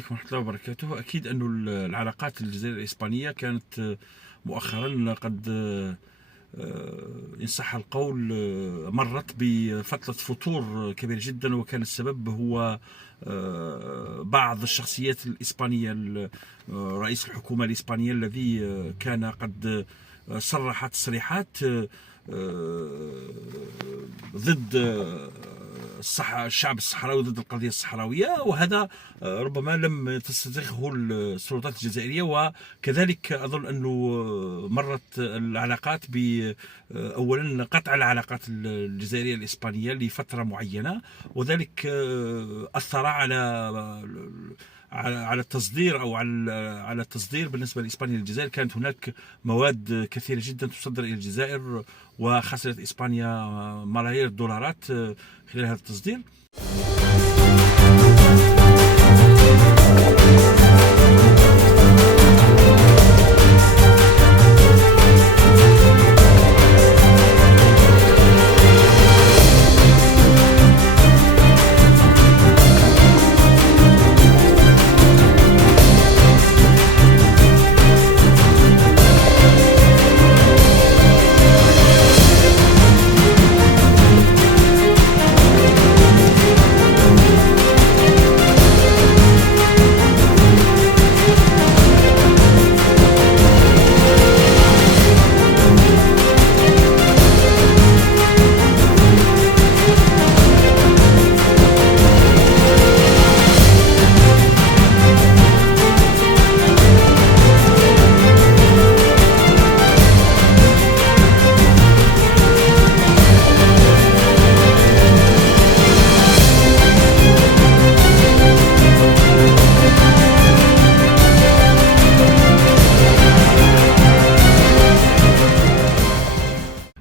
عليكم ورحمة الله وبركاته. أكيد أن العلاقات الجزائرية الإسبانية كانت مؤخرا قد إن صح القول مرت بفترة فتور كبيرة جدا، وكان السبب هو بعض الشخصيات الإسبانية، رئيس الحكومة الإسبانية الذي كان قد صرح تصريحات ضد الشعب الصحراوي، ضد القضية الصحراوية، وهذا ربما لم تستسيغه السلطات الجزائرية. وكذلك أظن أنه مرت العلاقات أولا قطع العلاقات الجزائرية الإسبانية لفترة معينة، وذلك أثر على التصدير أو على التصدير بالنسبة لإسبانيا للجزائر. كانت هناك مواد كثيرة جدا تصدر إلى الجزائر، وخسرت إسبانيا ملايير الدولارات خلال هذا التصدير.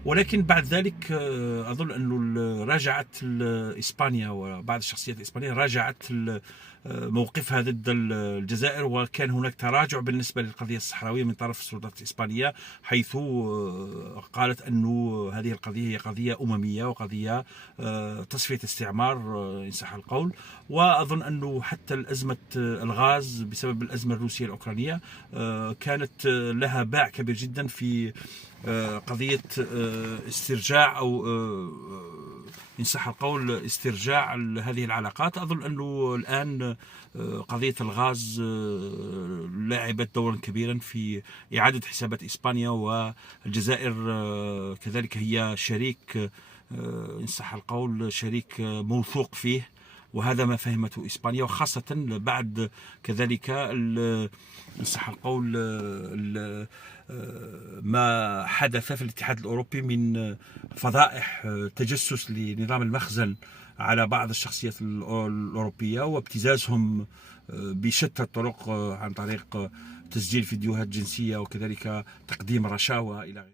ولكن بعد ذلك أظن أنه راجعت إسبانيا، وبعض الشخصيات الإسبانية راجعت موقفها ضد الجزائر، وكان هناك تراجع بالنسبة للقضية الصحراوية من طرف السلطات الإسبانية، حيث قالت أن هذه القضية هي قضية أممية وقضية تصفية استعمار إن صح القول. وأظن أنه حتى الأزمة الغاز بسبب الأزمة الروسية الأوكرانية كانت لها باع كبير جدا في قضية استرجاع أو إن صح القول استرجاع هذه العلاقات. أظن أنه الآن قضية الغاز لعبت دورا كبيرا في إعادة حسابات إسبانيا، والجزائر كذلك هي شريك إن صح القول شريك موثوق فيه، وهذا ما فهمته إسبانيا، وخاصة بعد كذلك إن صح القول ما حدث في الاتحاد الأوروبي من فضائح تجسس لنظام المخزن على بعض الشخصيات الأوروبية، وابتزازهم بشتى الطرق عن طريق تسجيل فيديوهات جنسية وكذلك تقديم رشاوى إلى غيره.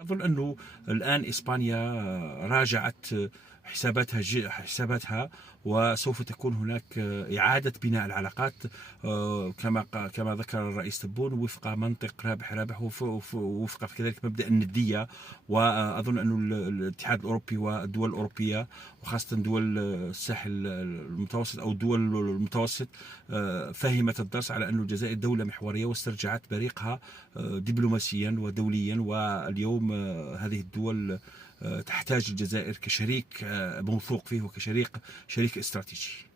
أظن أنه الآن إسبانيا راجعت حساباتها، وسوف تكون هناك إعادة بناء العلاقات كما ذكر الرئيس تبون وفق منطق رابح رابح، وفق كذلك مبدأ الندية. وأظن أن الاتحاد الأوروبي والدول الأوروبية وخاصة دول الساحل المتوسط أو الدول المتوسط فهمت الدرس على أن الجزائر دولة محورية، واسترجعت بريقها دبلوماسيا ودوليا، واليوم هذه الدول تحتاج الجزائر كشريك موثوق فيه وكشريك استراتيجي.